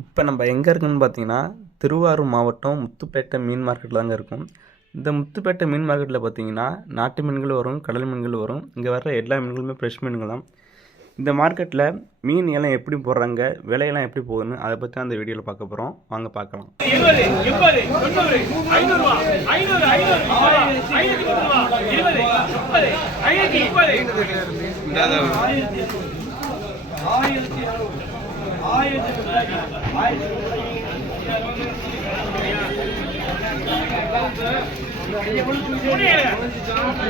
இப்போ நம்ம எங்கே இருக்குன்னு பார்த்தீங்கன்னா திருவாரூர் மாவட்டம் முத்துப்பேட்டை மீன் மார்க்கெட்டில் தாங்க இருக்கும். இந்த முத்துப்பேட்டை மீன் மார்க்கெட்டில் பார்த்தீங்கன்னா நாட்டு மீன்கள் வரும் கடல் மீன்கள் வரும். இங்கே வர்ற எல்லா மீன்களுமே ஃப்ரெஷ் மீன்கள் தான். இந்த மார்க்கெட்டில் மீன் எல்லாம் எப்படி போடுறாங்க விலையெல்லாம் எப்படி போகுதுன்னு அதை பற்றி அந்த வீடியோவில் பார்க்க போகிறோம் வாங்க பார்க்கலாம். ஆயிரத்தி அறுபது ஆயிரத்தி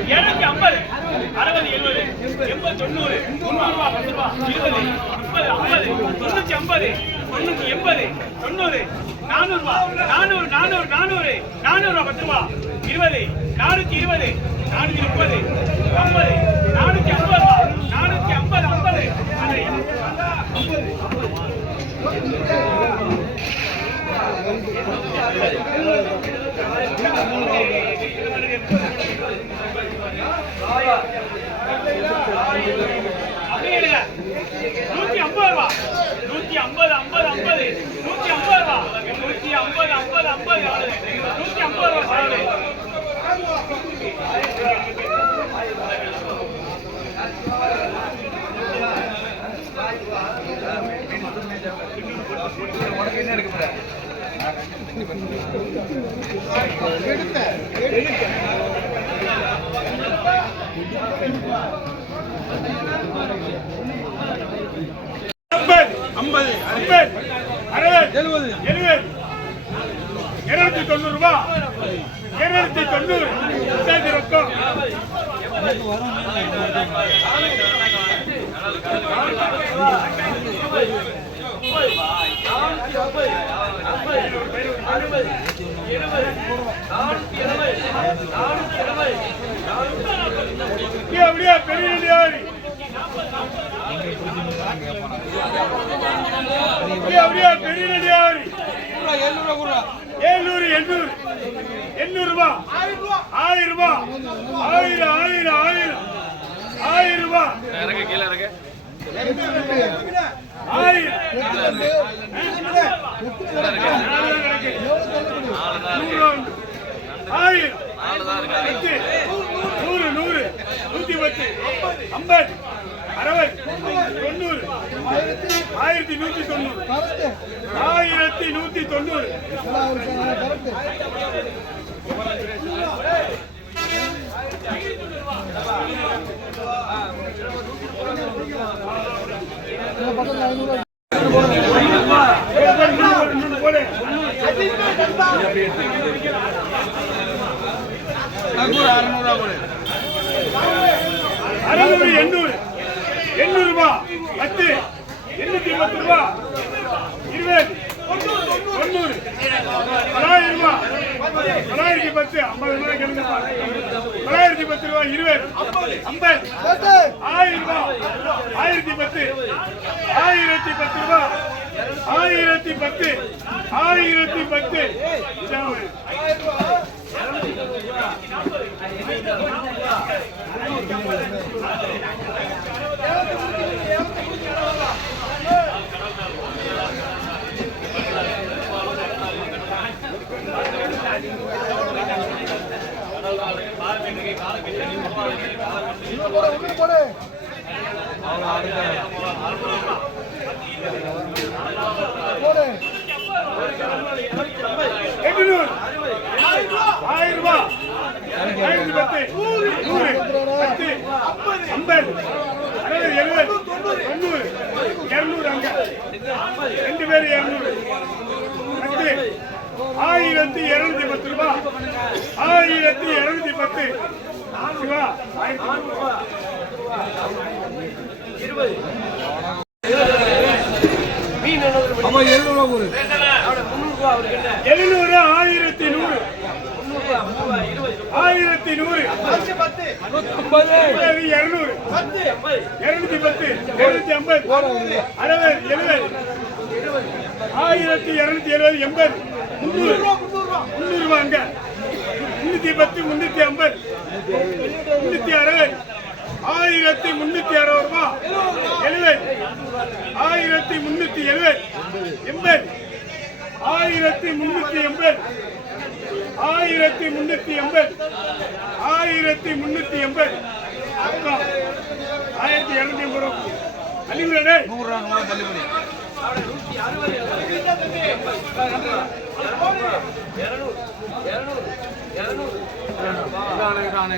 இருநூத்தி ஐம்பது அறுபது எழுபது எண்பது தொண்ணூறு தொண்ணூறு ரூபா பத்து ரூபா இருபது முப்பது ஐம்பது தொண்ணூற்றி ஐம்பது தொண்ணூத்தி எண்பது தொண்ணூறு நானூறுபா நானூறு நானூறு நானூறு நானூறுரூவா பத்து ரூபா இருபது நானூற்றி இருபது நானூற்றி முப்பது ஐம்பது நானூற்றி ஐம்பது ரூபா நானூத்தி ஐம்பது ஐம்பது அப்படியே எடுங்க. நூத்தி ஐம்பது ரூபா நூத்தி ஐம்பது ஐம்பது ஐம்பது நூத்தி ஐம்பது ரூபா நூத்தி ஐம்பது ஐம்பது ஐம்பது நூத்தி ஐம்பது ரூபா ஐம்பது ஐம்பது ஐம்பது அறுபது எழுபது எழுபது இருநூத்தி தொண்ணூறு ரூபா இருநூத்தி தொண்ணூறு ரொக்கம் அப்படியே பெரிய அப்படியே பெரிய நெடியாரி. எழுநூறு எண்ணூறு எண்ணூறு ரூபாய் ஆயிரம் ரூபாய் ஆயிரம் ஆயிரம் ஆயிரம் ஆயிரம் ரூபாய் இறங்க கீழே இறங்க ஆயிரம் பத்து நூறு நூறு நூத்தி பத்து ஐம்பது அறுபது தொண்ணூறு. ஆயிரத்தி நூத்தி தொண்ணூறு. ஆயிரத்தி நூத்தி தொண்ணூறு. அறுநூறு எண்ணூறு எண்ணூறு ரூபாய் பத்து எண்ணூத்தி பத்து ரூபாய் இருபது தொண்ணூறு தொள்ளாயிரம் ரூபாய் தொள்ளாயிரத்தி பத்து ஐம்பது ரூபாய் கிடந்தப்பா பத்து ரூபாய் இருபது. ஐம்பது. ஆயிரம் ரூபாய். ஆயிரத்தி பத்து. ஆயிரத்தி பத்து ரூபாய். ஆயிரத்தி பத்து. ஆயிரத்தி பத்து. இதான் ஆயிரம் ரூபாய் ஆயிரத்தி பத்து நூறு பத்து ஐம்பது அறுபது எழுபது தொண்ணூறு இருநூறு. அங்க ரெண்டு பேரும் இருநூறு பத்து ஆயிரத்தி இருநூத்தி பத்து. ரூபாய் ஆயிரத்தி இருநூத்தி பத்து. எழுநூறு ஆயிரத்தி நூறு. ஆயிரத்தி நூறு. இருநூறு. இருநூத்தி பத்து இருநூத்தி ஐம்பது. அறுபது எழுபது. ஆயிரத்தி இருநூத்தி எழுபது எண்பது. முந்நூறு. முந்நூறு ரூபாய் அங்க பத்து முந்நூற்றி ஐம்பது. முன்னூத்தி அறுபது. ஆயிரத்தி முன்னூத்தி அறுபது ரூபாய் எழுபது. ஆயிரத்தி முன்னூத்தி எழுபது. எண்பது. ஆயிரத்தி முன்னூத்தி எண்பது. ஆயிரத்தி முன்னூத்தி எண்பது. ஆயிரத்தி முன்னூத்தி எண்பது. அக்கா ஆயிரத்தி இருநூத்தி எண்பது ரூபாய் ഇതാണ് ഇതാണ്